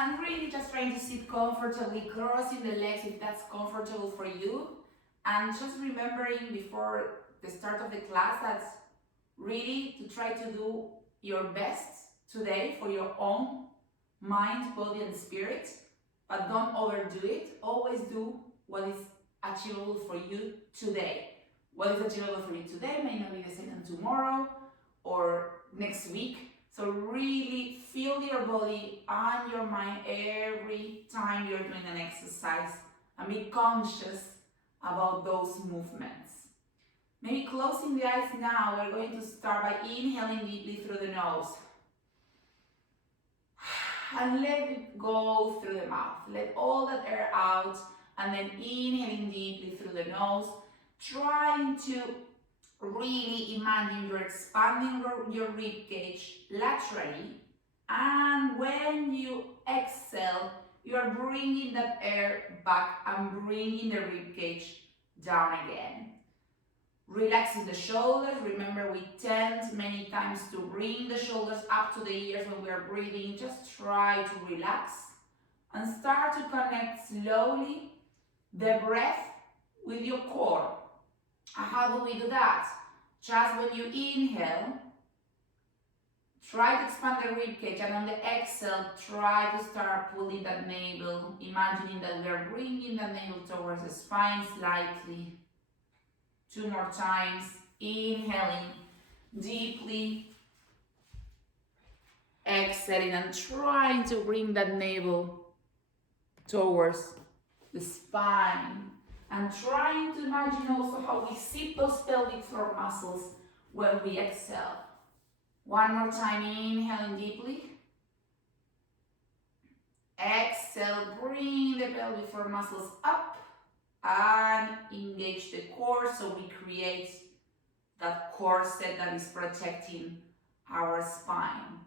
And really just trying to sit comfortably, crossing the legs if that's comfortable for you. And just remembering before the start of the class that really to try to do your best today for your own mind, body, and spirit, but don't overdo it. Always do what is achievable for you today. What is achievable for you today may not be the same as tomorrow or next week. So really feel your body and your mind every time you're doing an exercise and be conscious about those movements. Maybe closing the eyes now, we're going to start by inhaling deeply through the nose. And let it go through the mouth. Let all that air out and then inhaling deeply through the nose, trying to really imagine you're expanding your rib cage laterally, and when you exhale, you're bringing that air back and bringing the rib cage down again. Relaxing the shoulders. Remember, we tend many times to bring the shoulders up to the ears when we are breathing. Just try to relax and start to connect slowly the breath with your core. How do we do that? Just when you inhale, try to expand the ribcage, and on the exhale, try to start pulling that navel, imagining that we are bringing the navel towards the spine slightly. 2 more times, inhaling deeply, exhaling and trying to bring that navel towards the spine. And trying to imagine also how we zip those pelvic floor muscles when we exhale. 1 more time, inhaling deeply. Exhale, bring the pelvic floor muscles up and engage the core so we create that corset that is protecting our spine.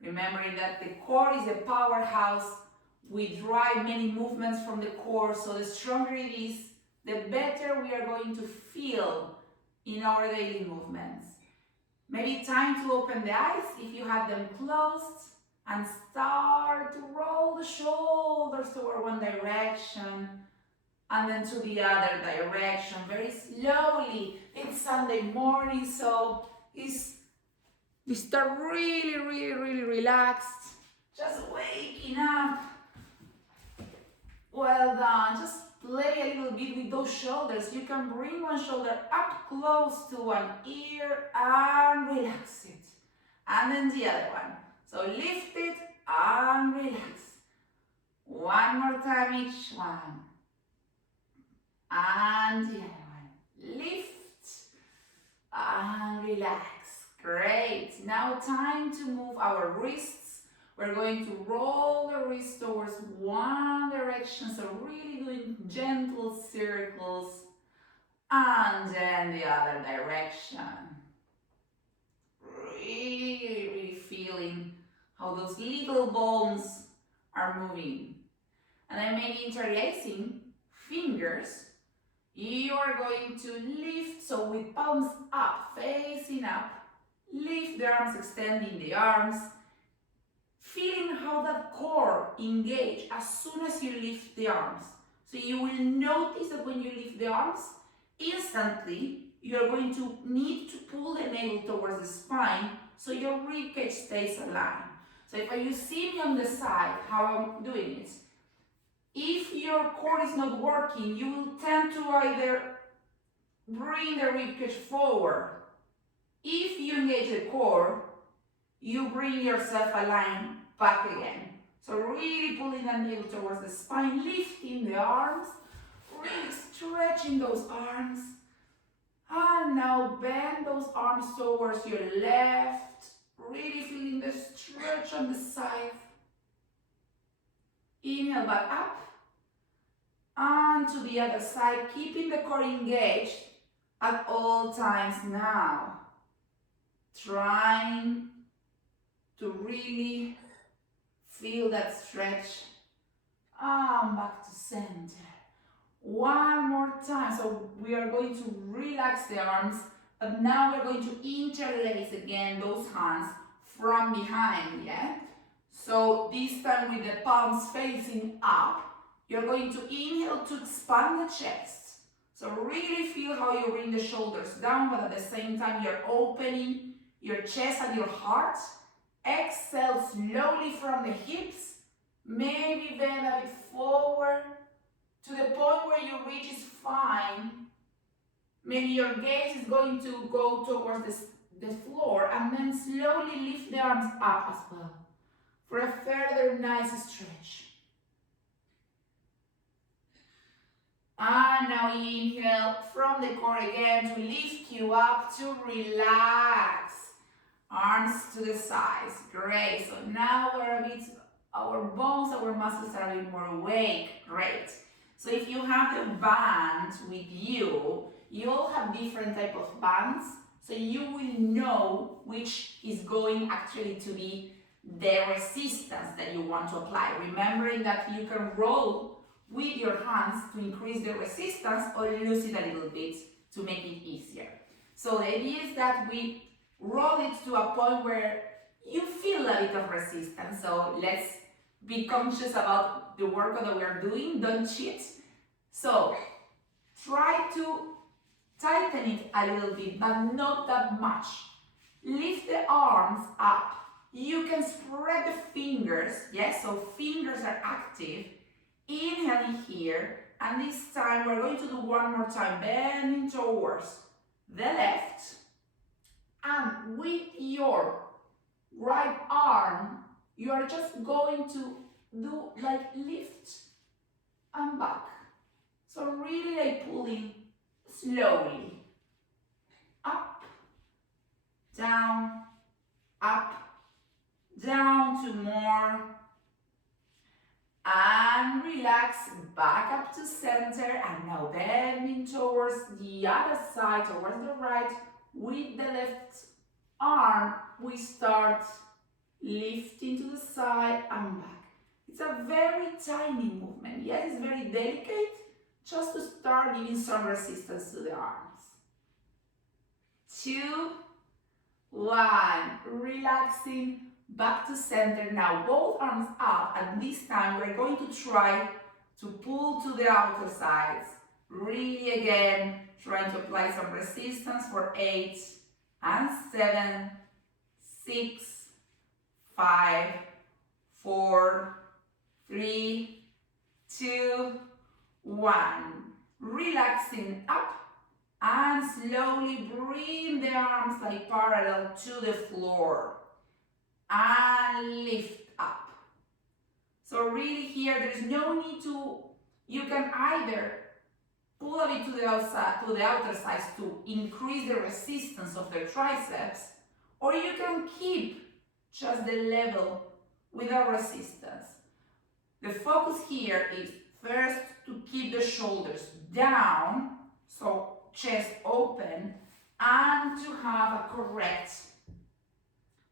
Remembering that the core is a powerhouse. We drive many movements from the core, so the stronger it is, the better we are going to feel in our daily movements. Maybe time to open the eyes if you have them closed and start to roll the shoulders toward one direction and then to the other direction very slowly. It's Sunday morning, so you start really relaxed, just waking up. Well done. Just play a little bit with those shoulders. You can bring one shoulder up close to one ear and relax it. And then the other one. So lift it and relax. 1 more time each one. And the other one. Lift and relax. Great. Now time to move our wrists. We're going to roll the wrist towards one direction, so really doing gentle circles, and then the other direction. Really feeling how those little bones are moving. And then maybe interlacing fingers. You are going to lift, so with palms up, facing up, lift the arms, extending the arms. Feeling how that core engage as soon as you lift the arms. So you will notice that when you lift the arms, instantly you are going to need to pull the navel towards the spine so your ribcage stays aligned. So if you see me on the side, how I'm doing it, if your core is not working, you will tend to either bring the ribcage forward. If you engage the core, you bring yourself aligned back again. So really pulling the navel towards the spine, lifting the arms, really stretching those arms. And now bend those arms towards your left, really feeling the stretch on the side. Inhale back up. And to the other side, keeping the core engaged at all times now. Trying to really feel that stretch. And back to center. 1 more time. So we are going to relax the arms, but now we're going to interlace again those hands from behind, yeah? So this time with the palms facing up, you're going to inhale to expand the chest. So really feel how you bring the shoulders down, but at the same time you're opening your chest and your heart. Exhale slowly from the hips, maybe bend a bit forward to the point where you reach is fine. Maybe your gaze is going to go towards the floor, and then slowly lift the arms up as well for a further nice stretch. And now inhale from the core again to lift you up, to relax. Arms to the sides. Great. So now our bones, our muscles are a bit more awake. Great. So if you have the band with you, you all have different type of bands. So you will know which is going actually to be the resistance that you want to apply. Remembering that you can roll with your hands to increase the resistance or lose it a little bit to make it easier. So the idea is that we roll it to a point where you feel a bit of resistance. So let's be conscious about the workout that we are doing. Don't cheat. So try to tighten it a little bit, but not that much. Lift the arms up. You can spread the fingers. Yes, so fingers are active. Inhaling here, and this time we're going to do one more time, bending towards the left, and with your right arm you are just going to do like lift and back. So really like pulling slowly up, down, down to more. And relax, back up to center, and now bending towards the other side, towards the right. With the left arm, we start lifting to the side and back. It's a very tiny movement. Yes, it's very delicate, just to start giving some resistance to the arms. 2, 1, relaxing. Back to center. Now both arms up, and this time we're going to try to pull to the outer sides. Really again, trying to apply some resistance for 8 and 7, 6, 5, 4, 3, 2, 1. Relaxing up and slowly bring the arms like parallel to the floor. And lift up. So really here there's no need to, you can either pull a bit to the outer sides to increase the resistance of the triceps, or you can keep just the level without resistance. The focus here is first to keep the shoulders down, so chest open, and to have a correct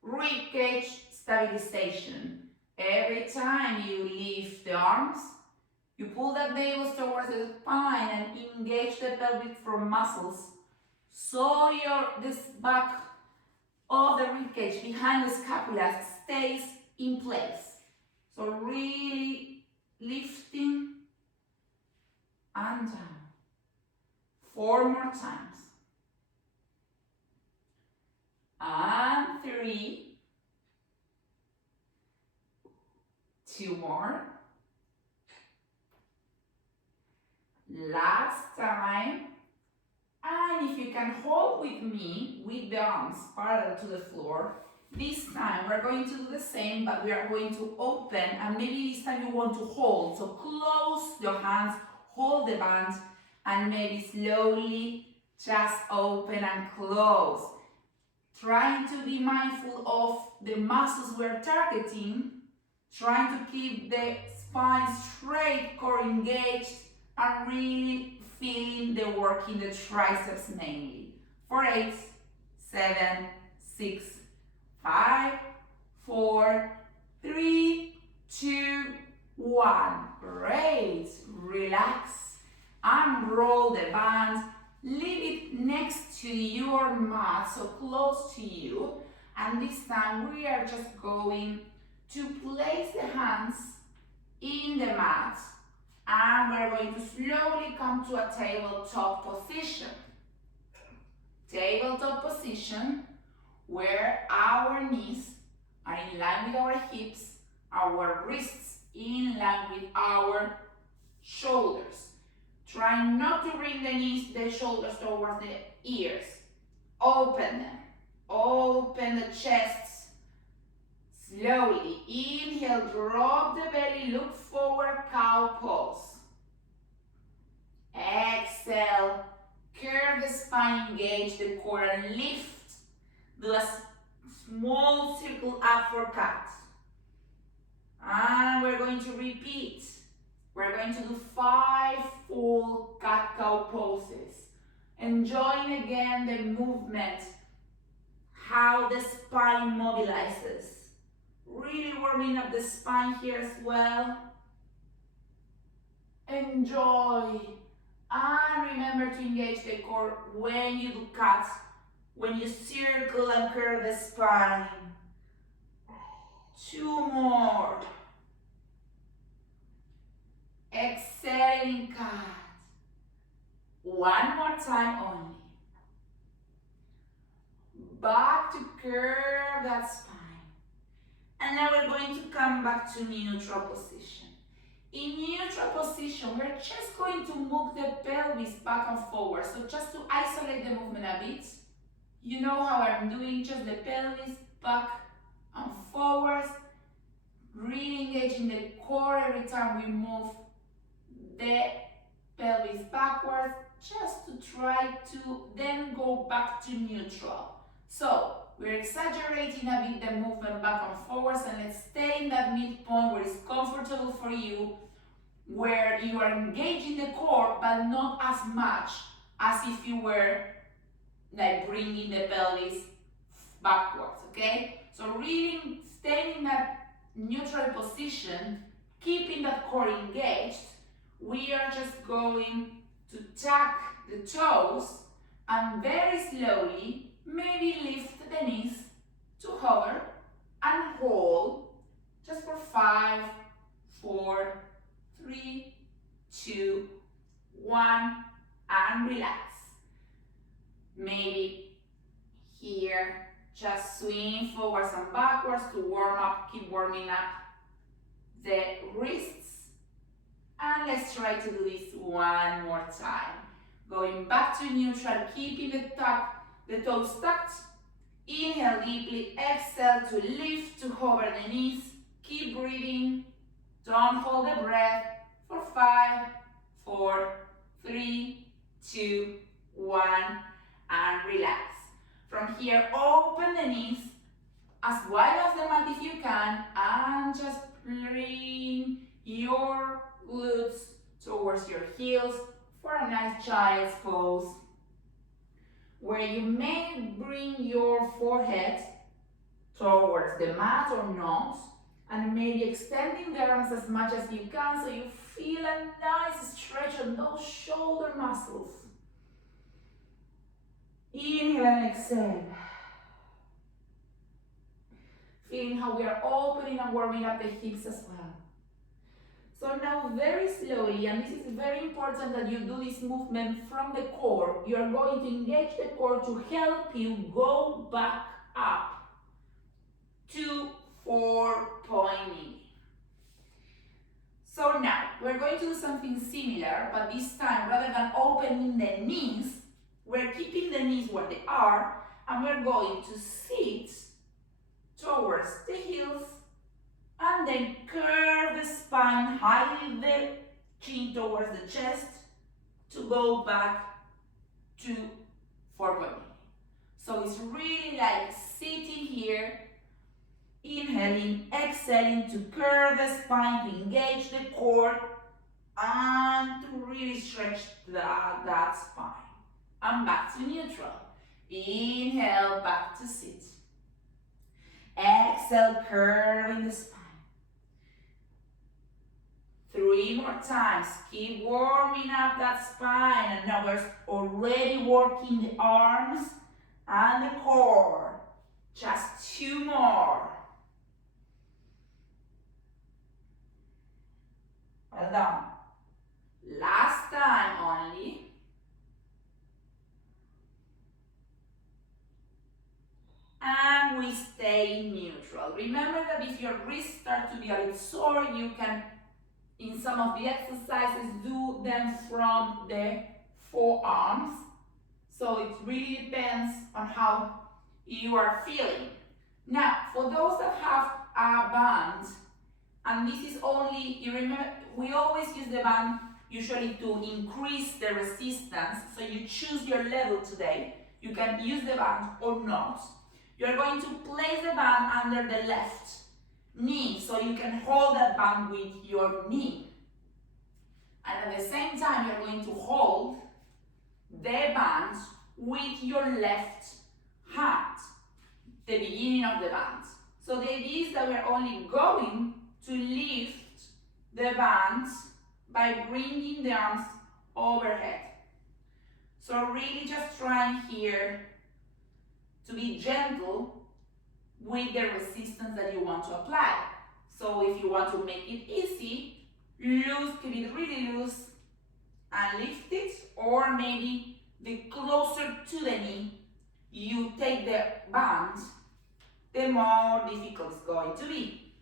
ribcage stabilization. Every time you lift the arms, you pull the navel towards the spine and engage the pelvic floor muscles, so this back of the ribcage behind the scapula stays in place. So really lifting and down. 4 more times. And 3, 2 more. Last time. And if you can hold with me with the arms parallel to the floor, this time we're going to do the same, but we are going to open, and maybe this time you want to hold. So close your hands, hold the band, and maybe slowly just open and close. Trying to be mindful of the muscles we're targeting, trying to keep the spine straight, core engaged, and really feeling the work in the triceps mainly. For 8, 7, 6, 5, 4, 3, 2, 1. Great. Relax and roll the band. Leave it next to your mat, so close to you. And this time we are just going to place the hands in the mat, and we're going to slowly come to a tabletop position. Tabletop position where our knees are in line with our hips, our wrists in line with our shoulders. Try not to bring the shoulders towards the ears. Open them. Open the chest. Slowly. Inhale, drop the belly, look forward, cow pose. Exhale, curve the spine, engage the core and lift. Do a small circle up for cat. And we're going to repeat. We're going to do 5 full cat-cow poses. Enjoying again the movement, how the spine mobilizes. Really warming up the spine here as well. Enjoy. And remember to engage the core when you do cats, when you circle and curve the spine. 2 more. Exhaling cat. 1 more time only. Back to curve that spine. And now we're going to come back to neutral position. In neutral position, we're just going to move the pelvis back and forward. So just to isolate the movement a bit, you know how I'm doing, just the pelvis back and forward. Really engaging the core every time we move the pelvis backwards, just to try to then go back to neutral. So we're exaggerating a bit the movement back and forwards, and let's stay in that midpoint where it's comfortable for you, where you are engaging the core but not as much as if you were like bringing the pelvis backwards, okay? So really staying in that neutral position, keeping that core engaged. We are just going to tuck the toes and very slowly maybe lift the knees to hover and hold just for 5, 4, 3, 2, 1, and relax. Maybe here, just swing forwards and backwards to warm up, keep warming up the wrists. And let's try to do this 1 more time. Going back to neutral, keeping the toes tucked. Inhale deeply, exhale to lift, to hover the knees. Keep breathing. Don't hold the breath for 5, 4, 3, 2, 1, and relax. From here, open the knees as wide as the mat if you can, and just bring your glutes towards your heels for a nice child's pose, where you may bring your forehead towards the mat or not, and maybe extending the arms as much as you can so you feel a nice stretch on those shoulder muscles. Inhale and exhale. Feeling how we are opening and warming up the hips as well. So now very slowly, and this is very important that you do this movement from the core, you are going to engage the core to help you go back up to 4-point. So now, we're going to do something similar, but this time, rather than opening the knees, we're keeping the knees where they are, and we're going to sit towards the heels, and then curve the spine, high the chin towards the chest to go back to 4-point. So it's really like sitting here, inhaling, exhaling to curve the spine, to engage the core, and to really stretch that spine. And back to neutral. Inhale, back to sit. Exhale, curving the spine. 3 more times. Keep warming up that spine. And now we're already working the arms and the core. Just 2 more. down. Last time only. And we stay neutral. Remember that if your wrists start to be a bit sore, you can, in some of the exercises, do them from the forearms. So it really depends on how you are feeling. Now, for those that have a band, and this is only, you remember, we always use the band usually to increase the resistance. So you choose your level today. You can use the band or not. You're going to place the band under the left knee so you can hold that band with your knee. And at the same time, you're going to hold the band with your left hand, the beginning of the band. So the idea is that we're only going to lift the band by bringing the arms overhead. So really just trying here to be gentle with the resistance that you want to apply. So if you want to make it easy, keep it really loose and lift it, or maybe the closer to the knee you take the band, the more difficult it's going to be.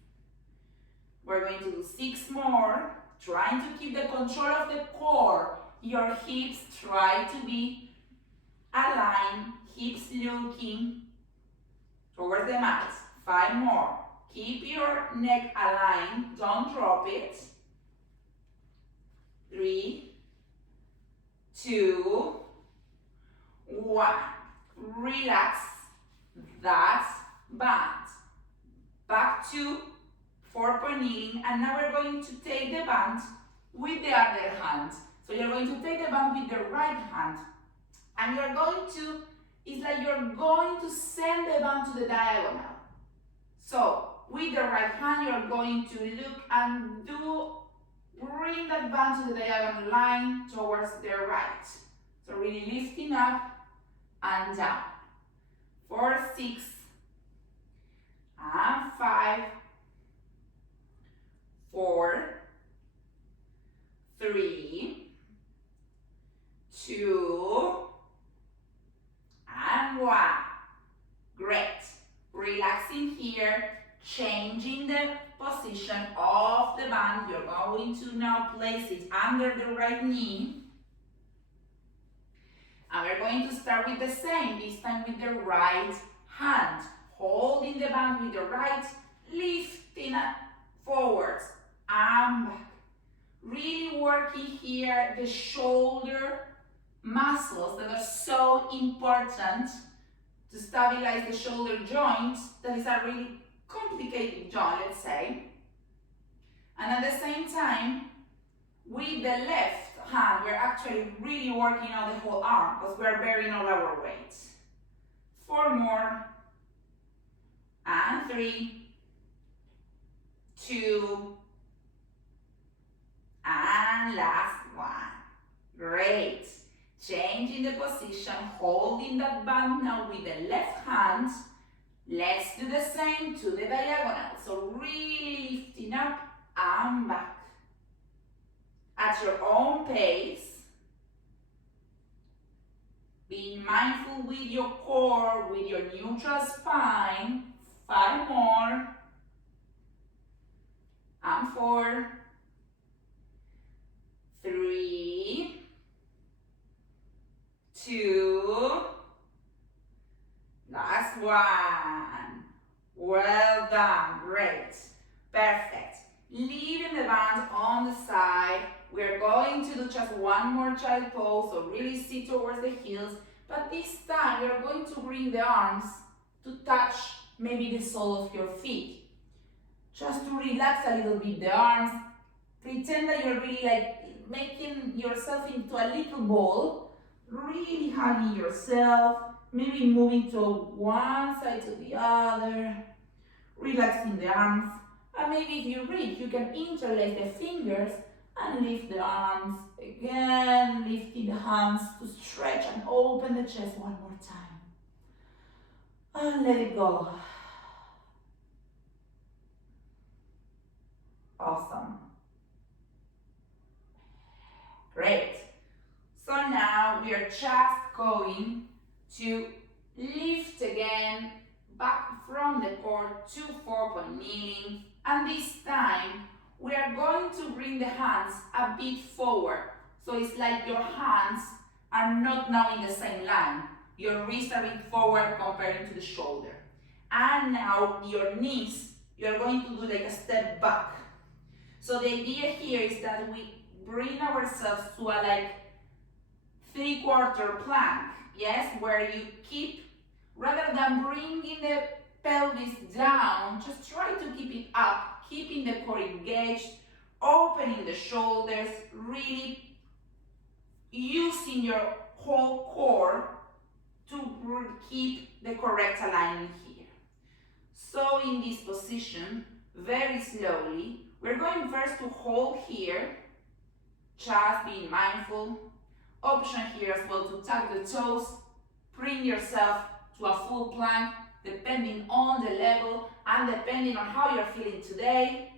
We're going to do 6 more, trying to keep the control of the core. Your hips try to be aligned, hips looking towards the mat. 5 more. Keep your neck aligned, don't drop it. 3, 2, 1. Relax that band. Back to 4-point kneeling, and now we're going to take the band with the other hand. So you're going to take the band with the right hand, and you're going to, it's like you're going to send the band to the diagonal. So with the right hand, you're going to look and bring that band to the diagonal line towards the right. So really lifting up and down. 4, 6, and 5, 4, 3, 2, and 1. Great. Relaxing here, changing the position of the band. You're going to now place it under the right knee. And we're going to start with the same, this time with the right hand. Holding the band with the right, lifting it forwards and back. Really working here the shoulder muscles that are so important to stabilize the shoulder joints. That is a really complicated joint, let's say. And at the same time, with the left hand, we're actually really working on the whole arm because we're bearing all our weight. 4 more. And 3, 2, and last one. Great. Changing the position, holding that band now with the left hand. Let's do the same to the diagonal. So really lifting up and back. At your own pace. Being mindful with your core, with your neutral spine. 5 more. And 4. 3. 2. Last one. Well done. Great. Perfect. Leaving the band on the side. We're going to do just one more child pose. So really sit towards the heels. But this time we're going to bring the arms to touch maybe the sole of your feet. Just to relax a little bit the arms. Pretend that you're really like making yourself into a little ball. Really hugging yourself. Maybe moving to one side to the other. Relaxing the arms. And maybe if you reach, you can interlace the fingers and lift the arms. Again, lifting the hands to stretch and open the chest one more time. And let it go. Awesome. Great. So now we are just going to lift again back from the core to 4-point kneeling, and this time we are going to bring the hands a bit forward. So it's like your hands are not now in the same line. Your wrists are a bit forward compared to the shoulder. And now your knees, you're going to do like a step back. So the idea here is that we bring ourselves to a like 3/4 plank, yes, where you keep, rather than bringing the pelvis down, just try to keep it up, keeping the core engaged, opening the shoulders, really using your whole core to keep the correct alignment here. So in this position, very slowly, we're going first to hold here, just being mindful. Option here as well to tuck the toes, bring yourself to a full plank depending on the level and depending on how you're feeling today.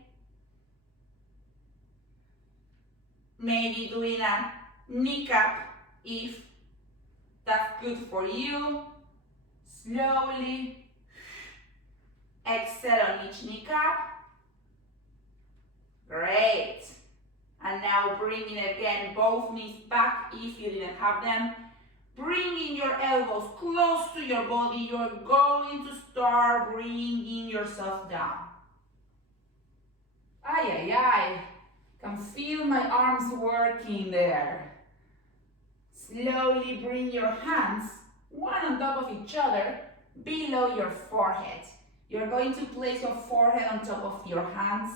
Maybe doing a kneecap if that's good for you. Slowly exhale on each kneecap. Great. And now bringing again both knees back if you didn't have them. Bringing your elbows close to your body, you're going to start bringing yourself down. Ay, ay, ay. Can feel my arms working there. Slowly bring your hands, one on top of each other, below your forehead. You're going to place your forehead on top of your hands.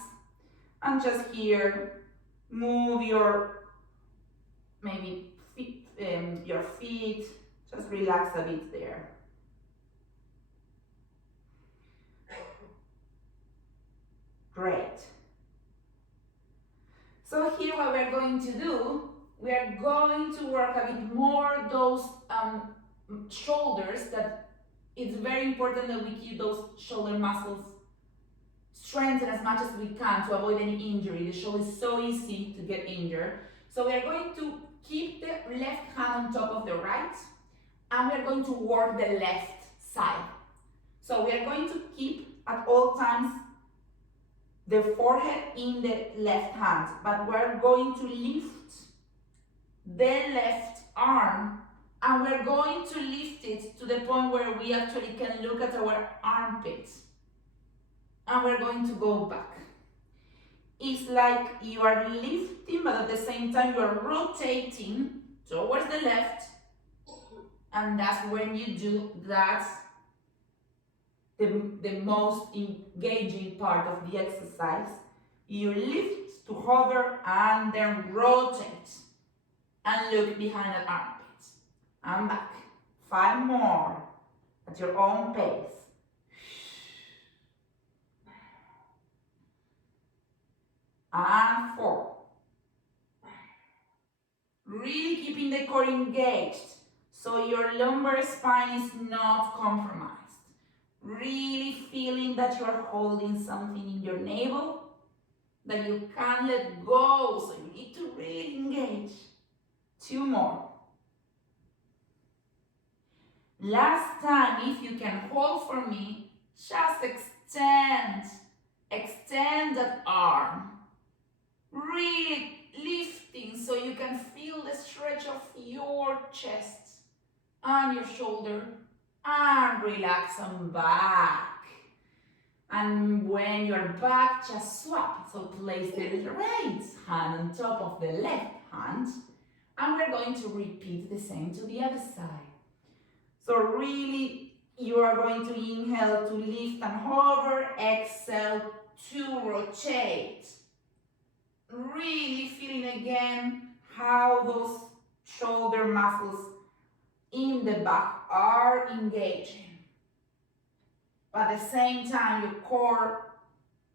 And just here, move your, maybe your feet, just relax a bit there. Great. So here what we're going to do, we are going to work a bit more those shoulders, that it's very important that we keep those shoulder muscles strengthened as much as we can to avoid any injury. The shoulder is so easy to get injured. So we are going to keep the left hand on top of the right, and we are going to work the left side. So we are going to keep at all times the forehead in the left hand, but we're going to lift the left arm, and we're going to lift it to the point where we actually can look at our armpits. And we're going to go back. It's like you are lifting, but at the same time you are rotating towards the left, and that's when you do that, the most engaging part of the exercise. You lift to hover and then rotate and look behind the armpits and back. 5 more at your own pace. And 4. Really keeping the core engaged so your lumbar spine is not compromised. Really feeling that you're holding something in your navel that you can't let go, so you need to really engage. 2 more. Last time, if you can hold for me, just extend that arm. Really lifting so you can feel the stretch of your chest and your shoulder, and relax on back. And when you're back, just swap. So place the right hand on top of the left hand, and we're going to repeat the same to the other side. So really, you are going to inhale to lift and hover, exhale to rotate. Really feeling again how those shoulder muscles in the back are engaging. But at the same time, your core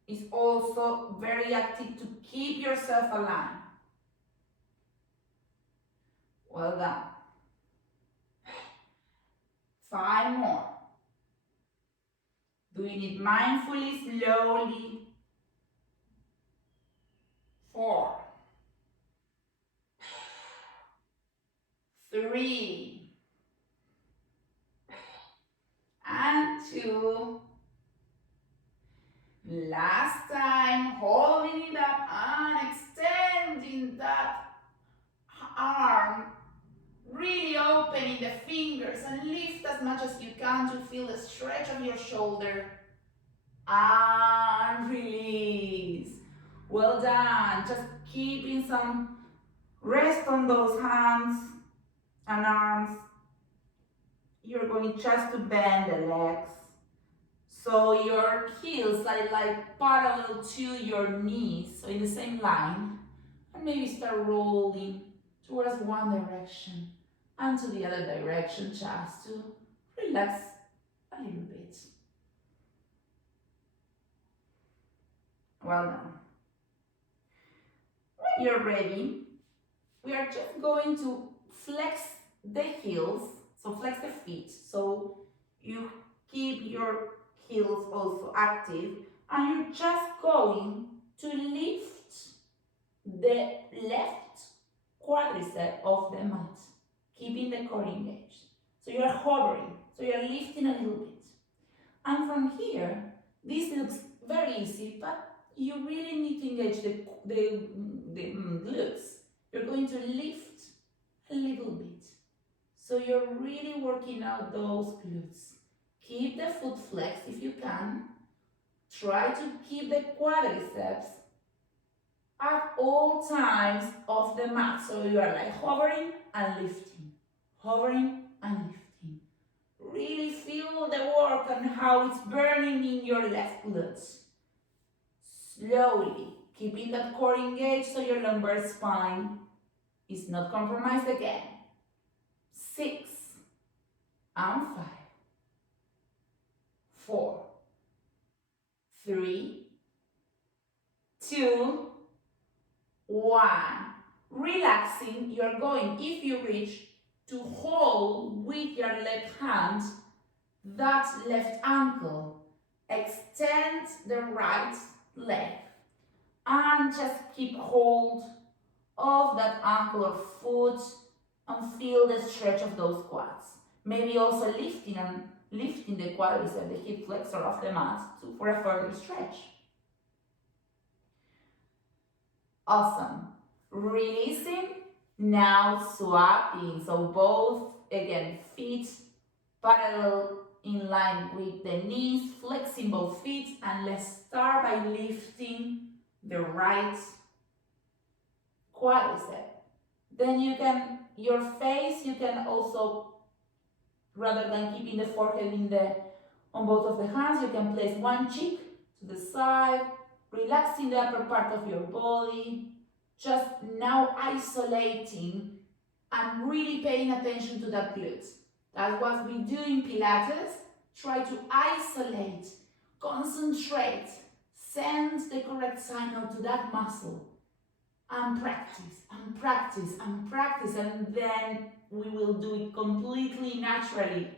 is also very active to keep yourself aligned. Well done. 5 more. Doing it mindfully, slowly. 4. 3 and 2. Last time, holding it up and extending that arm, really opening the fingers and lift as much as you can to feel the stretch of your shoulder. And release. Well done. Just keeping some rest on those hands and arms. You're going just to bend the legs. So your heels are like parallel to your knees, so in the same line. And maybe start rolling towards one direction and to the other direction, just to relax a little bit. Well done. When you're ready, we are just going to flex the heels, so flex the feet, so you keep your heels also active, and you're just going to lift the left quadricep off the mat, keeping the core engaged. So you're hovering, so you're lifting a little bit. And from here, this looks very easy, but you really need to engage the glutes. You're going to lift a little bit. So you're really working out those glutes. Keep the foot flexed if you can. Try to keep the quadriceps at all times off the mat. So you are like hovering and lifting. Hovering and lifting. Really feel the work and how it's burning in your left glutes. Slowly, keeping that core engaged so your lumbar spine is not compromised again. 6 and 5. 4, 3, 2, 1. Relaxing, you're going, if you reach, to hold with your left hand that left ankle. Extend the right leg and just keep hold of that ankle or foot and feel the stretch of those quads. Maybe also lifting the quadricep, the hip flexor off the mat for a further stretch. Awesome. Releasing, now swapping. So both, again, feet parallel in line with the knees, flexing both feet, and let's start by lifting the right quadricep. Then you can, your face, you can also, rather than keeping the forehead on both of the hands, you can place one cheek to the side, relaxing the upper part of your body, just now isolating and really paying attention to that glute. That's what we do in Pilates. Try to isolate, concentrate, send the correct signal to that muscle, and practice, and practice, and practice, and then we will do it completely naturally.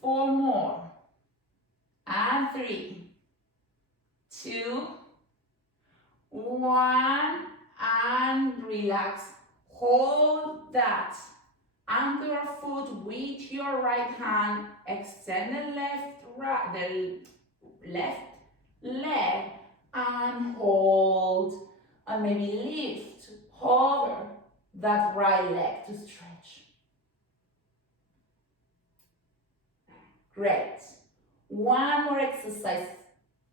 4 more, and 3, 2, 1, and relax. Hold that. Anchor your foot with your right hand. Extend the left leg and hold. And maybe lift, hover that right leg to stretch. Great. One more exercise.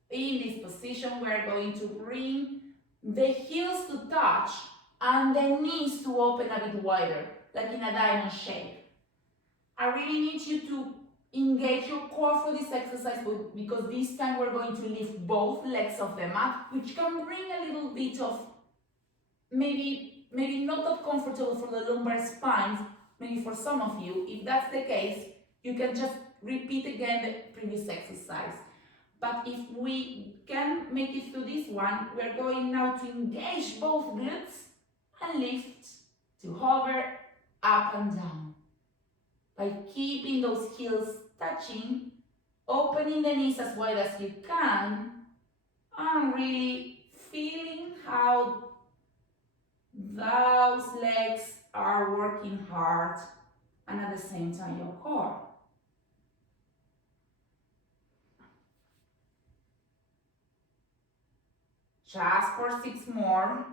In this position, we're going to bring the heels to touch and the knees to open a bit wider, like in a diamond shape. I really need you to engage your core for this exercise because this time we're going to lift both legs off the mat, which can bring a little bit of maybe not that comfortable for the lumbar spines, maybe for some of you. If that's the case, you can just repeat again the previous exercise. But if we can make it through this one, we're going now to engage both glutes and lift, to hover up and down. By keeping those heels touching, opening the knees as wide as you can, and really feeling how those legs are working hard and at the same time your core. Just for 6 more.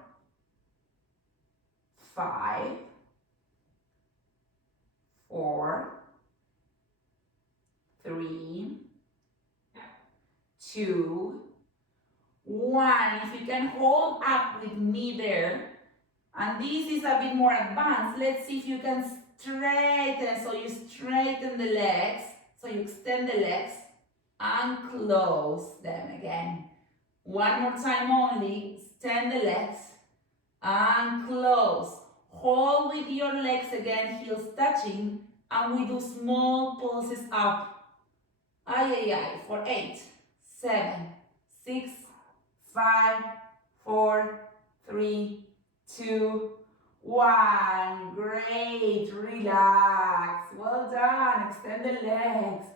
5, 4, 3, 2, 1. If you can hold up with me there, and this is a bit more advanced, let's see if you can straighten. So you straighten the legs, so you extend the legs and close them again. One more time only, extend the legs and close. Hold with your legs again, heels touching, and we do small pulses up. Ay, ay, ay, for 8, 7, 6, 5, 4, 3, 2, 1. Great, relax. Well done, extend the legs.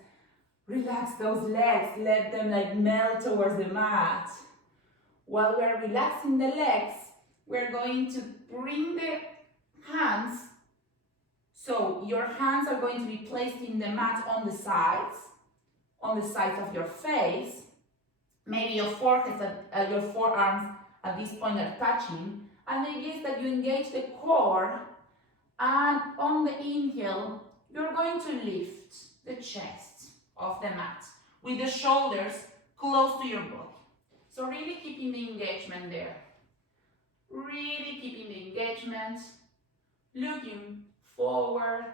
Relax those legs, let them like melt towards the mat. While we're relaxing the legs, we're going to bring the hands. So your hands are going to be placed in the mat on the sides of your face. Maybe your forehead, your forearms at this point are touching. And the idea is that you engage the core, and on the inhale, you're going to lift the chest off the mat with the shoulders close to your body. So really keeping the engagement there. Really keeping the engagement, looking forward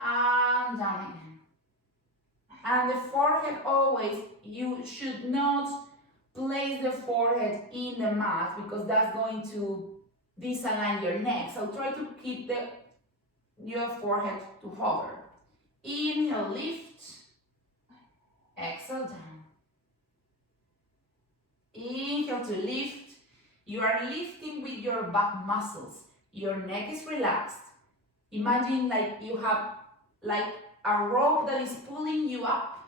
and down again. And the forehead always, you should not place the forehead in the mat because that's going to disalign your neck. So try to keep your forehead to hover. Inhale, lift. Exhale, down. Inhale to lift. You are lifting with your back muscles. Your neck is relaxed. Imagine like you have like a rope that is pulling you up.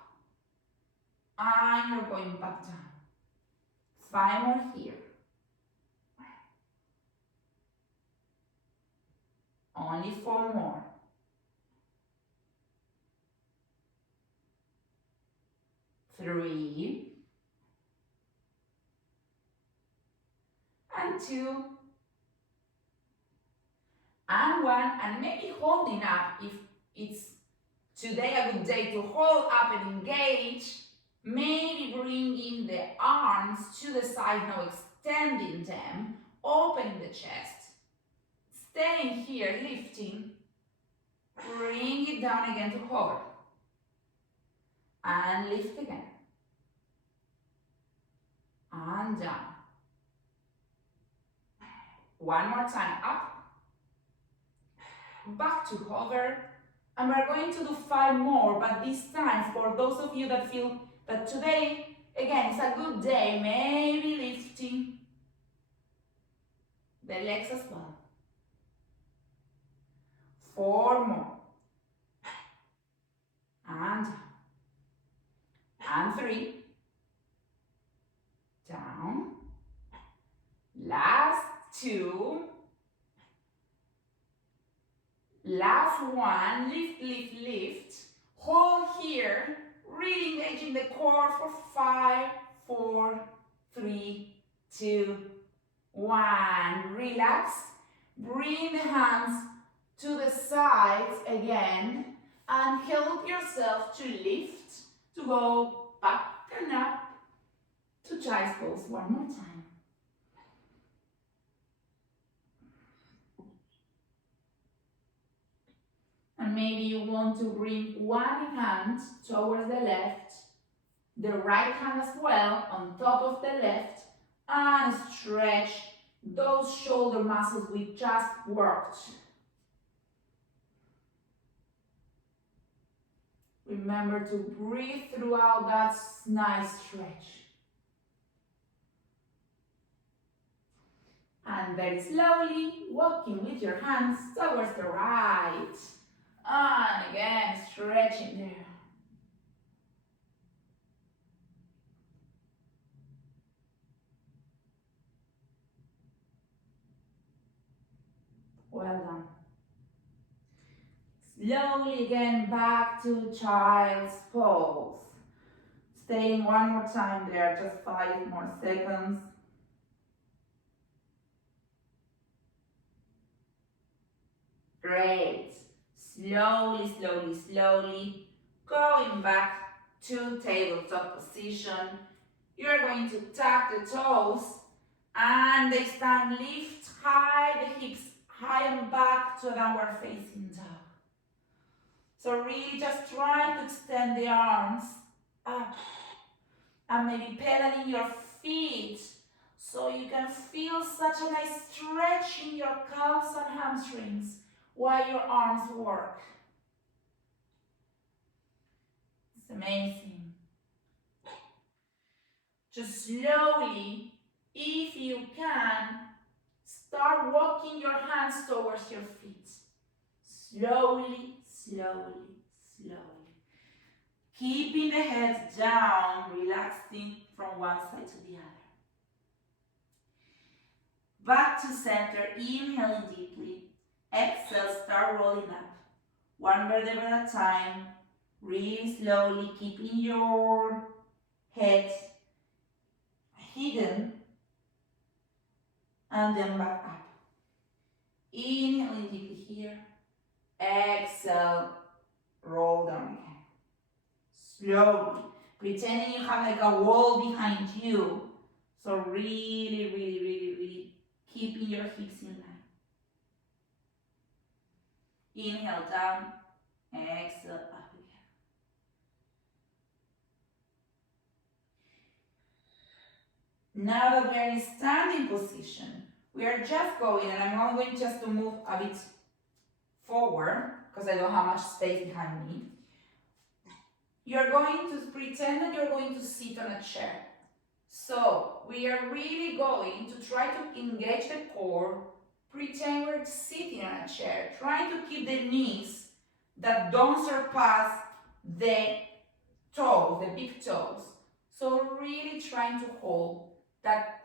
And you're going back down. 5 more here. Only 4 more. 3. And 2. And 1. And maybe holding up if it's today a good day to hold up and engage. Maybe bringing the arms to the side, now extending them, opening the chest. Staying here, lifting. Bring it down again to hover. And lift again. And down. One more time, up. Back to hover. And we're going to do 5 more, but this time, for those of you that feel that today, again, it's a good day, maybe lifting the legs as well. 4 more. And down. And 3. Down. Last 2. Last 1. Lift, lift, lift. Hold here. Really engaging the core for 5, 4, 3, 2, 1. Relax. Bring the hands to the sides again and help yourself to lift, to go back and up to child's pose one more time. And maybe you want to bring one hand towards the left, the right hand as well on top of the left, and stretch those shoulder muscles we just worked. Remember to breathe throughout that nice stretch. And very slowly, walking with your hands towards the right. And again, stretching there. Well done. Slowly again back to child's pose. Staying one more time there, just 5 more seconds. Great. Slowly, slowly, slowly, going back to tabletop position. You're going to tuck the toes and this time lift high the hips, high and back to downward facing dog. So really just try to extend the arms up and maybe pedaling your feet so you can feel such a nice stretch in your calves and hamstrings while your arms work. It's amazing. Just slowly, if you can, start walking your hands towards your feet. Slowly, slowly, slowly. Keeping the head down, relaxing from one side to the other. Back to center, inhaling deeply. Exhale, start rolling up. One vertebra at a time. Really slowly, keeping your head hidden. And then back up. Inhaling deeply here. Exhale, roll down again. Slowly, pretending you have like a wall behind you. So really, really, really, really keeping your hips in line. Inhale down, exhale up again. Now that we are in standing position, we are just going, and I'm going just to move a bit forward because I don't have much space behind me. You're going to pretend that you're going to sit on a chair. So we are really going to try to engage the core, pretend we're sitting on a chair, trying to keep the knees that don't surpass the toes, the big toes. So really trying to hold that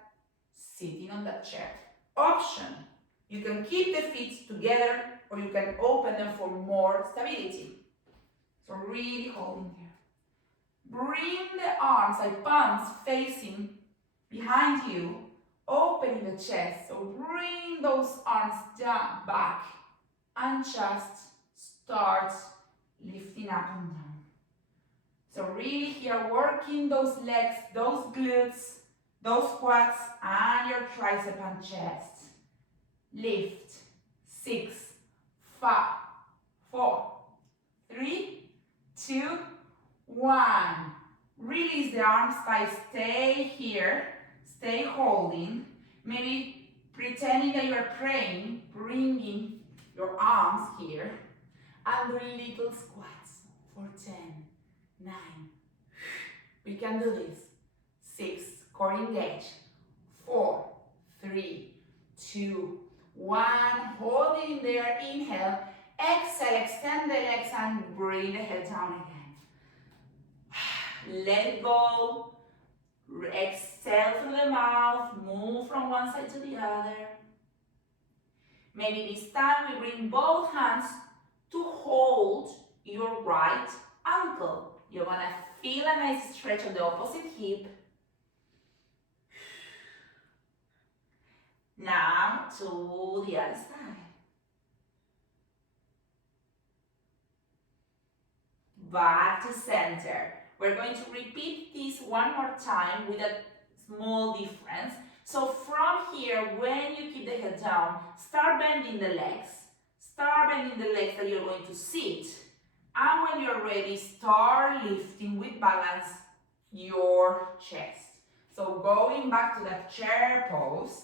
sitting on that chair. Option, you can keep the feet together or you can open them for more stability. So really holding there. Bring the arms like palms facing behind you, opening the chest. So bring those arms down, back, and just start lifting up and down. So really here working those legs, those glutes, those quads, and your tricep and chest. Lift. 6, 5, 4, 3, 2, 1. Release the arms by stay here, stay holding, maybe pretending that you're praying, bringing your arms here, and do little squats for 10, 9. We can do this. 6, core engage. 4, 3, 2, 1. Hold it in there, inhale. Exhale, extend the legs and bring the head down again. Let it go. Exhale through the mouth. Move from one side to the other. Maybe this time we bring both hands to hold your right ankle. You're going to feel a nice stretch of the opposite hip. Now to the other side. Back to center. We're going to repeat this one more time with a small difference. So from here, when you keep the head down, start bending the legs. Start bending the legs that you're going to sit. And when you're ready, start lifting with balance your chest. So going back to that chair pose,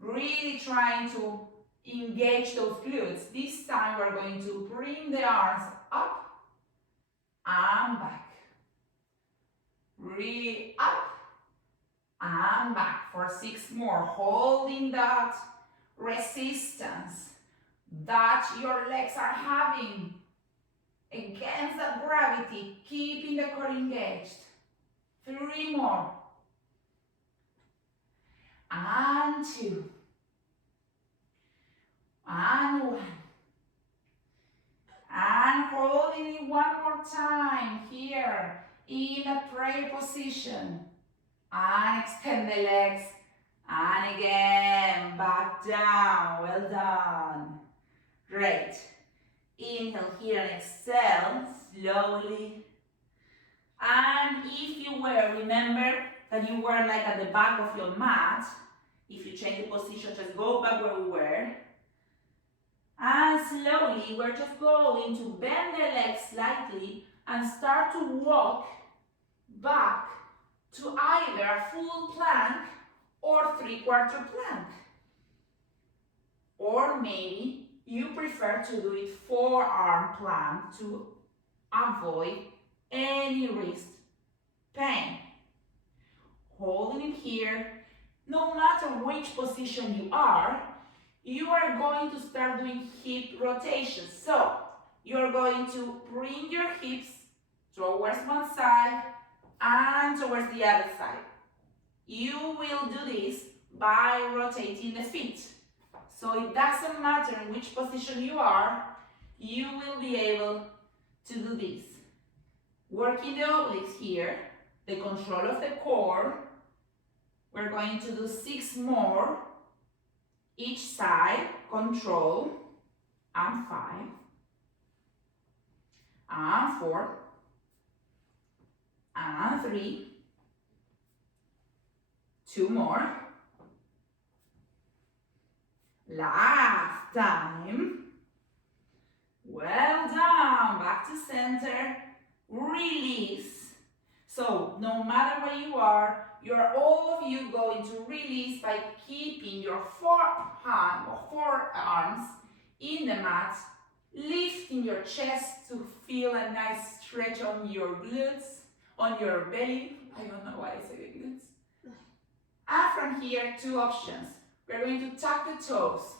really trying to engage those glutes. This time we're going to bring the arms up and back. Really up and back for 6 more. Holding that resistance that your legs are having against that gravity, keeping the core engaged. 3 more. And 2. And one more time here in a prayer position. And extend the legs. And again, back down. Well done. Great. Inhale here and exhale slowly. And if you were, remember that you were like at the back of your mat. If you change the position, just go back where we were. And slowly, we're just going to bend the legs slightly and start to walk back to either a full plank or three-quarter plank. Or maybe you prefer to do it forearm plank to avoid any wrist pain. Holding it here, no matter which position you are going to start doing hip rotations. So you're going to bring your hips towards one side and towards the other side. You will do this by rotating the feet. So it doesn't matter in which position you are, you will be able to do this. Working the obliques here, the control of the core. We're going to do 6 more. Each side, control, and 5, and 4, and 3, 2 more. Last time. Well done. Back to center. Release. So no matter where you are, all of you going to release by keeping your forehand or forearms in the mat, lifting your chest to feel a nice stretch on your glutes, on your belly. I don't know why I say the glutes. And from here, 2 options. We're going to tuck the toes.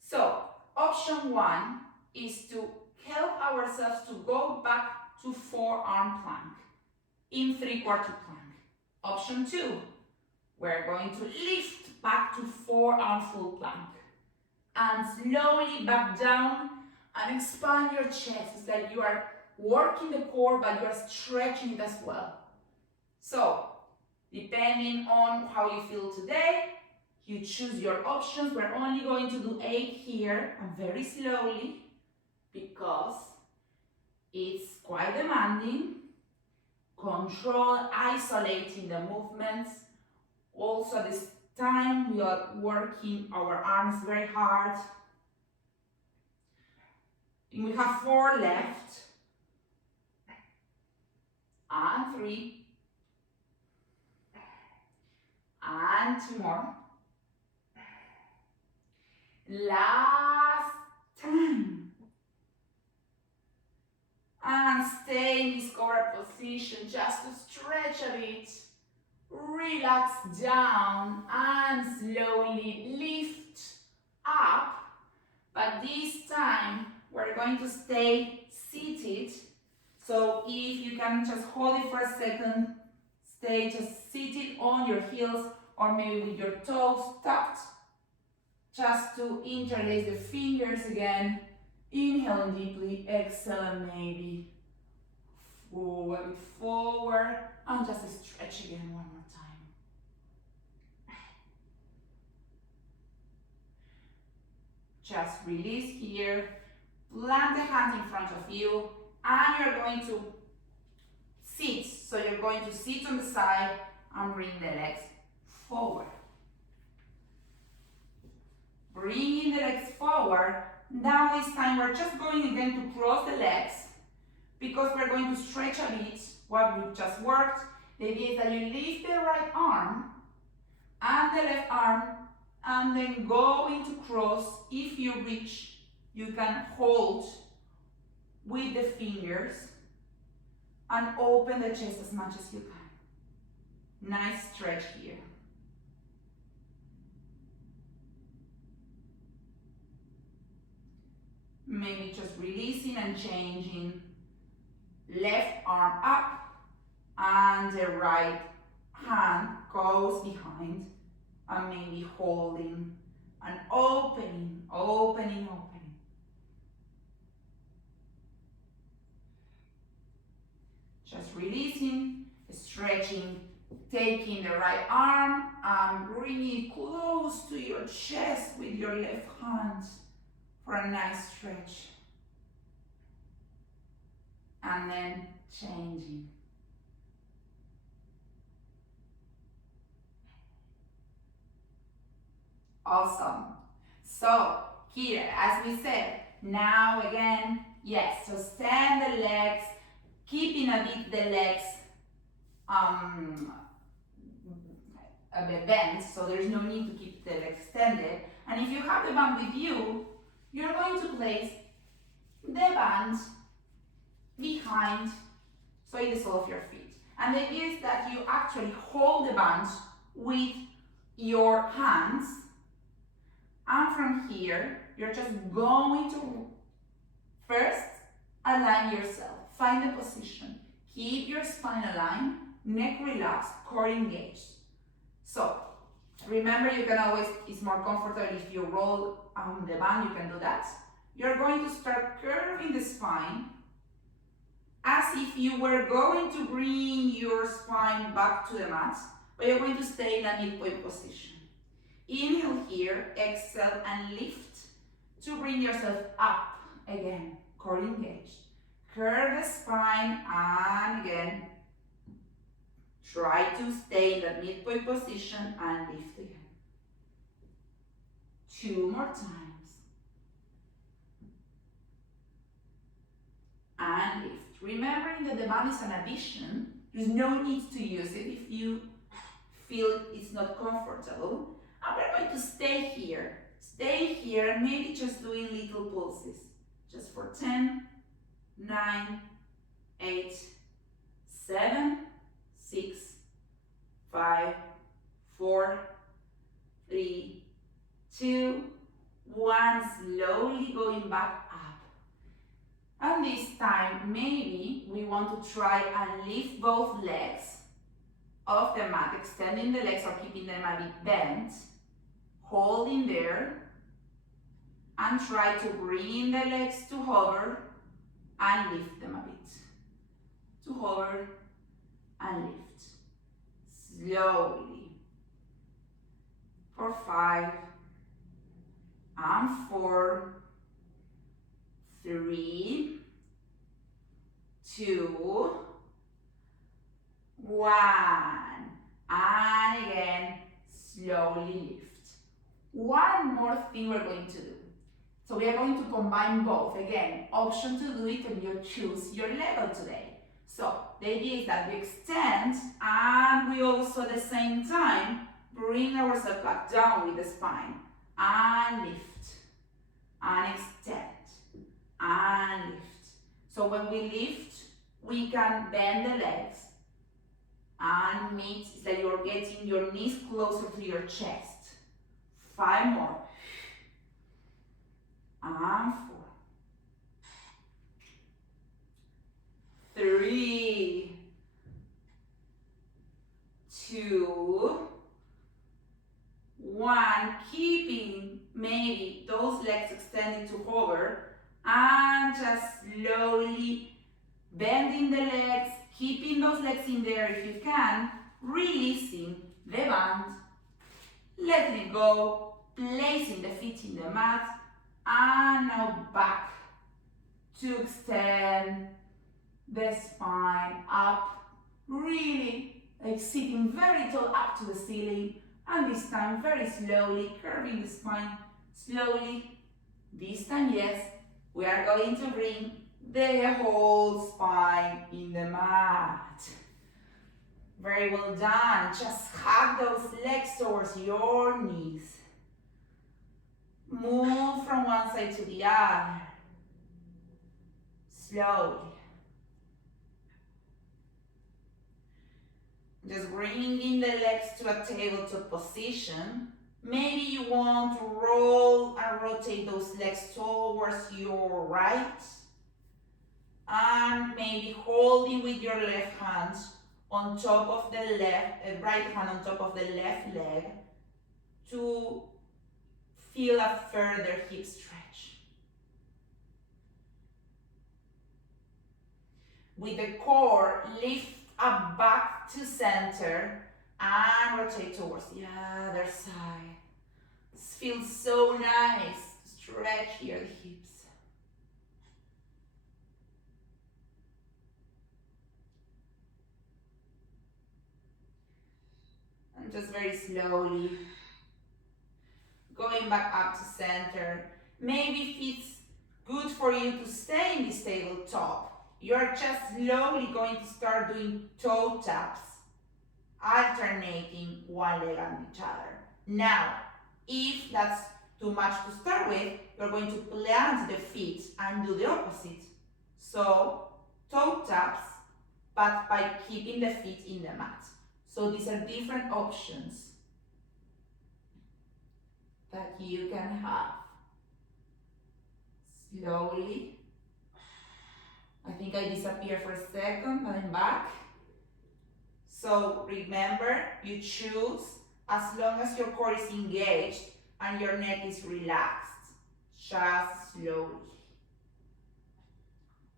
So, option 1 is to help ourselves to go back to forearm plank in three-quarter plank. Option 2, we're going to lift back to forearm full plank and slowly back down and expand your chest. It's like you are working the core but you are stretching it as well. So, depending on how you feel today, you choose your options. We're only going to do 8 here and very slowly because it's quite demanding. Control, isolating the movements. Also this time we are working our arms very hard. And we have 4 left. And 3. And 2 more. Last time. And stay in this cobra position just to stretch a bit. Relax down and slowly lift up. But this time we're going to stay seated. So if you can just hold it for a second, stay just seated on your heels or maybe with your toes tucked. Just to interlace the fingers again. Inhaling deeply, exhale and maybe forward, and just stretch again one more time. Just release here, plant the hands in front of you, and you're going to sit. So you're going to sit on the side and bring the legs forward. Bringing the legs forward. Now this time we're just going again to cross the legs because we're going to stretch a bit what we just worked. The idea is that you lift the right arm and the left arm and then go into cross. If you reach, you can hold with the fingers and open the chest as much as you can. Nice stretch here. Maybe just releasing and changing. Left arm up and the right hand goes behind and maybe holding and opening, opening, opening. releasing, stretching, taking the right arm and bringing it close to your chest with your left hand for a nice stretch. And then changing. Awesome. So here, as we said, now again, yes, so stand the legs, keeping a bit the legs a bit bent, so there's no need to keep the legs extended. And if you have the band with you, you're going to place the band behind, so in the sole of your feet. And the idea is that you actually hold the band with your hands, and from here, you're just going to first align yourself, find the position, keep your spine aligned, neck relaxed, core engaged. So remember, you can always, it's more comfortable if you roll the band, you can do that. You're going to start curving the spine as if you were going to bring your spine back to the mat, but you're going to stay in a midpoint position. Inhale here, exhale and lift to bring yourself up again, core engaged. Curve the spine and again, try to stay in that midpoint position and lift again. 2 more times. And lift. Remembering that the band is an addition, there's no need to use it if you feel it's not comfortable. And we're going to stay here and maybe just doing little pulses. Just for 10, 9, 8, 7, 6, 5, 4, 3, 2, 1, slowly going back up. And this time, maybe we want to try and lift both legs off the mat, extending the legs or keeping them a bit bent, holding there, and try to bring the legs to hover and lift them a bit. To hover and lift. Slowly. For 5, and 4, 3, 2, 1. And again, slowly lift. One more thing we're going to do. So we are going to combine both. Again, option to do it and you choose your level today. So the idea is that we extend and we also at the same time bring ourselves back down with the spine. And lift. And extend. And lift. So when we lift, we can bend the legs and meet, it's like you're getting your knees closer to your chest. 5 more. And 4. 3, 2, 1. Keeping maybe those legs extended to hover and just slowly bending the legs, keeping those legs in there if you can, releasing the band, letting it go, placing the feet in the mat, and now back to extend the spine up, really like sitting very tall up to the ceiling, and this time very slowly curving the spine, slowly. This time, yes, we are going to bring the whole spine in the mat. Very well done. Just hug those legs towards your knees. Move from one side to the other. Slowly. Just bringing the legs to a tabletop position. Maybe you want to roll and rotate those legs towards your right. And maybe holding with your left hand on top of the right hand on top of the left leg to feel a further hip stretch. With the core, lift up back to center and rotate towards the other side. This feels so nice. Stretch here the hips. And just very slowly going back up to center. Maybe if it's good for you to stay in this tabletop, you're just slowly going to start doing toe taps, alternating one leg on each other. Now, if that's too much to start with, you're going to plant the feet and do the opposite. So, toe taps, but by keeping the feet in the mat. So these are different options that you can have. Slowly. I think I disappeared for a second, but I'm back. So remember, you choose as long as your core is engaged and your neck is relaxed. Just slowly.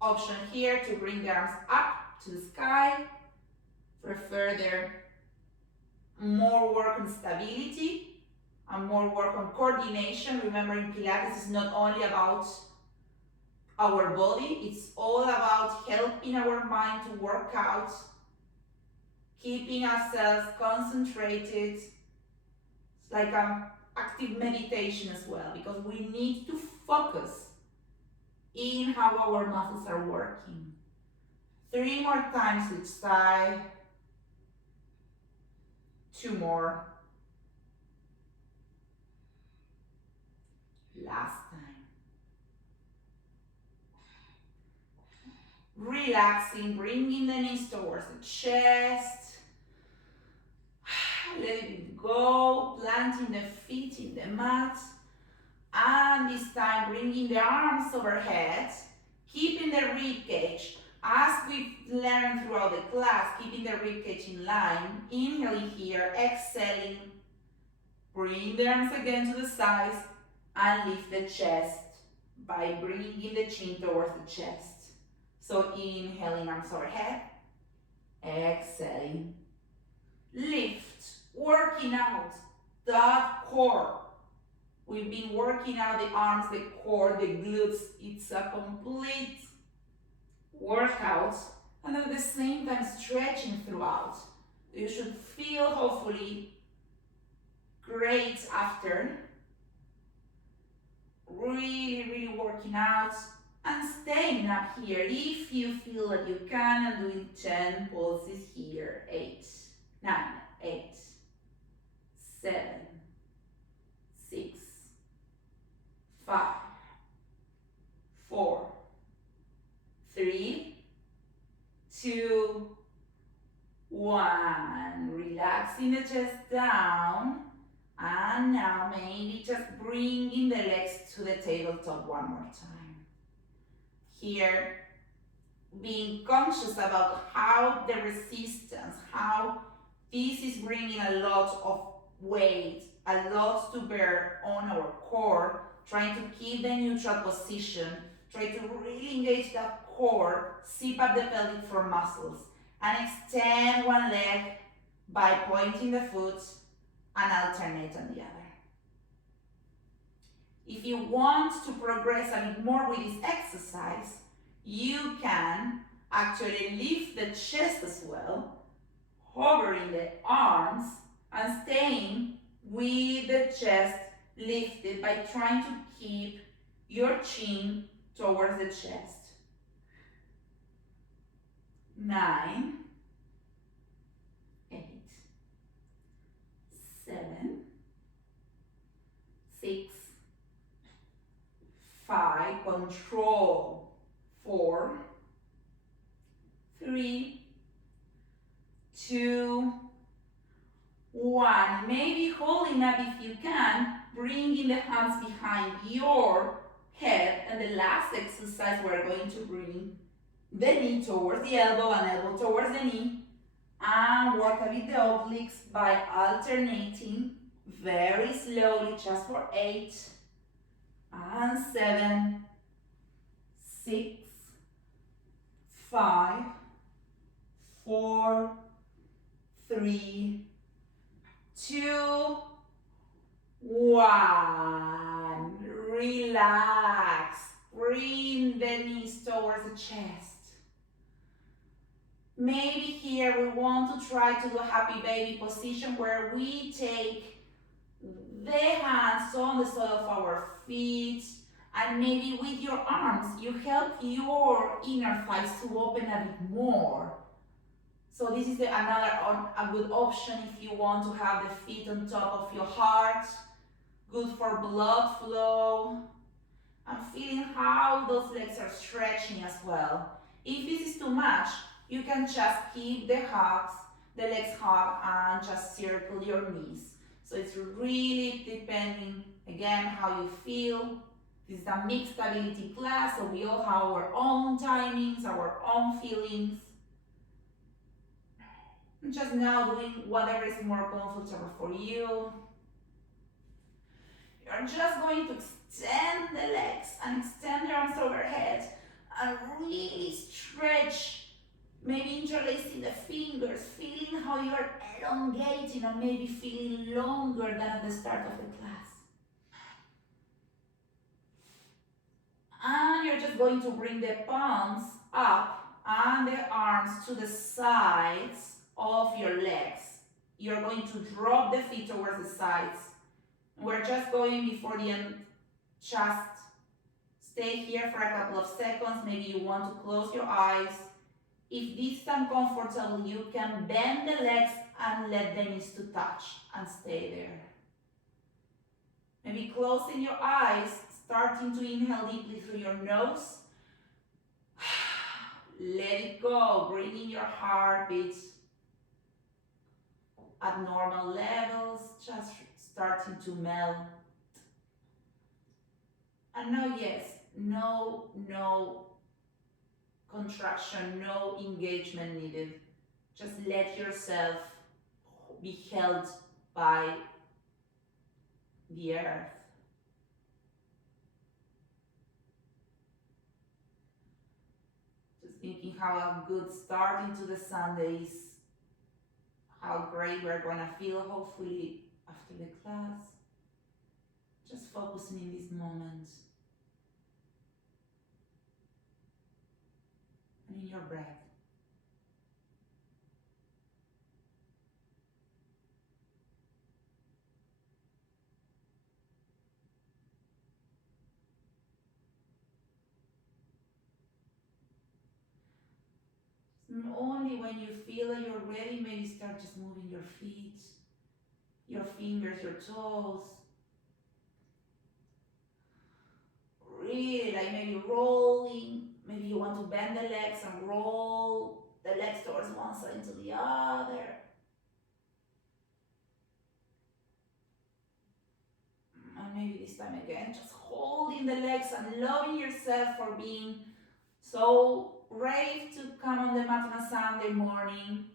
Option here to bring the arms up to the sky for further more work on stability and more work on coordination. Remember, in Pilates, it's not only about our body, it's all about helping our mind to work out, keeping ourselves concentrated. It's like an active meditation as well, because we need to focus in how our muscles are working. 3 more times each side. 2 more. Last time. Relaxing, bringing the knees towards the chest. Let it go, planting the feet in the mat. And this time bringing the arms overhead, keeping the rib cage, as we've learned throughout the class, keeping the rib cage in line. Inhaling here, exhaling. Bring the arms again to the sides and lift the chest by bringing the chin towards the chest. So inhaling, arms overhead, exhaling. Lift, working out that core. We've been working out the arms, the core, the glutes. It's a complete workout, and at the same time stretching throughout. You should feel hopefully great after. Really working out and staying up here if you feel that you can, and doing 10 pulses here. 8, 9, 8, 7, 6, 5, 4, 3, 2, 1. Relaxing the chest down. And now maybe just bringing the legs to the tabletop one more time. Here, being conscious about how the resistance, how this is bringing a lot of weight, a lot to bear on our core, trying to keep the neutral position, try to really engage that core, zip up the pelvic floor muscles, and extend one leg by pointing the foot and alternate on the other. If you want to progress a bit more with this exercise, you can actually lift the chest as well, hovering the arms and staying with the chest lifted by trying to keep your chin towards the chest. 9, 8, 7, 6, 5, control, 4, 3, 2, 1. Maybe holding up if you can, bringing the hands behind your head. And the last exercise, we're going to bring the knee towards the elbow and elbow towards the knee, and work a bit the obliques by alternating very slowly, just for 8 and 7, 6, 5, 4, 3, 2, 1. Relax. Bring the knees towards the chest. Maybe here we want to try to do a happy baby position where we take the hands on the sole of our feet, and maybe with your arms you help your inner thighs to open a bit more. So this is a good option if you want to have the feet on top of your heart. Good for blood flow. And feeling how those legs are stretching as well. If this is too much, you can just keep the legs hugged, and just circle your knees. So it's really depending, again, how you feel. This is a mixed ability class, so we all have our own timings, our own feelings. And just now doing whatever is more comfortable for you. You're just going to extend the legs and extend your arms overhead and really stretch, maybe interlacing the fingers, feeling how you're elongating and maybe feeling longer than at the start of the class. And you're just going to bring the palms up and the arms to the sides of your legs. You're going to drop the feet towards the sides. We're just going before the end, just stay here for a couple of seconds. Maybe you want to close your eyes. If this is uncomfortable, you can bend the legs and let the knees to touch and stay there. Maybe closing your eyes, starting to inhale deeply through your nose. Let it go, bringing your heartbeat at normal levels, just starting to melt. And now, yes, no contraction, no engagement needed. Just let yourself be held by the earth. Just thinking how a good start into the Sunday is, how great we're gonna feel hopefully after the class. Just focusing in this moment and in your breath. Only when you feel that you're ready, maybe start just moving your feet, your fingers, your toes. Really, like maybe rolling. Maybe you want to bend the legs and roll the legs towards one side into the other. And maybe this time again, just holding the legs and loving yourself for being so brave to come on the mat on a Sunday morning.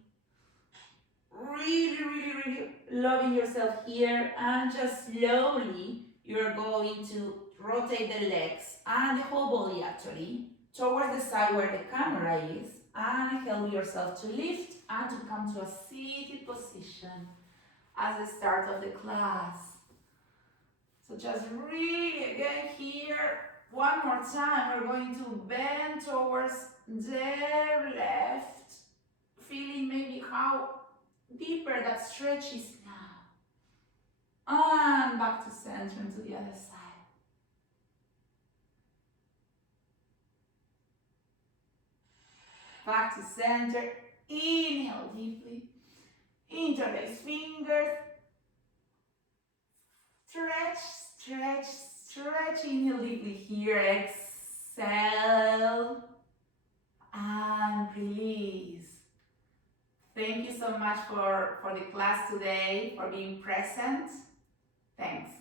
Really loving yourself here, and just slowly you're going to rotate the legs and the whole body actually towards the side where the camera is, and help yourself to lift and to come to a seated position as the start of the class. So just really again here, one more time, we're going to bend towards the left, feeling maybe how deeper that stretch is now. And back to center and to the other side. Back to center. Inhale deeply. Interlace fingers. Stretch. Inhale deeply here. Exhale. And release. Thank you so much for the class today, for being present. Thanks.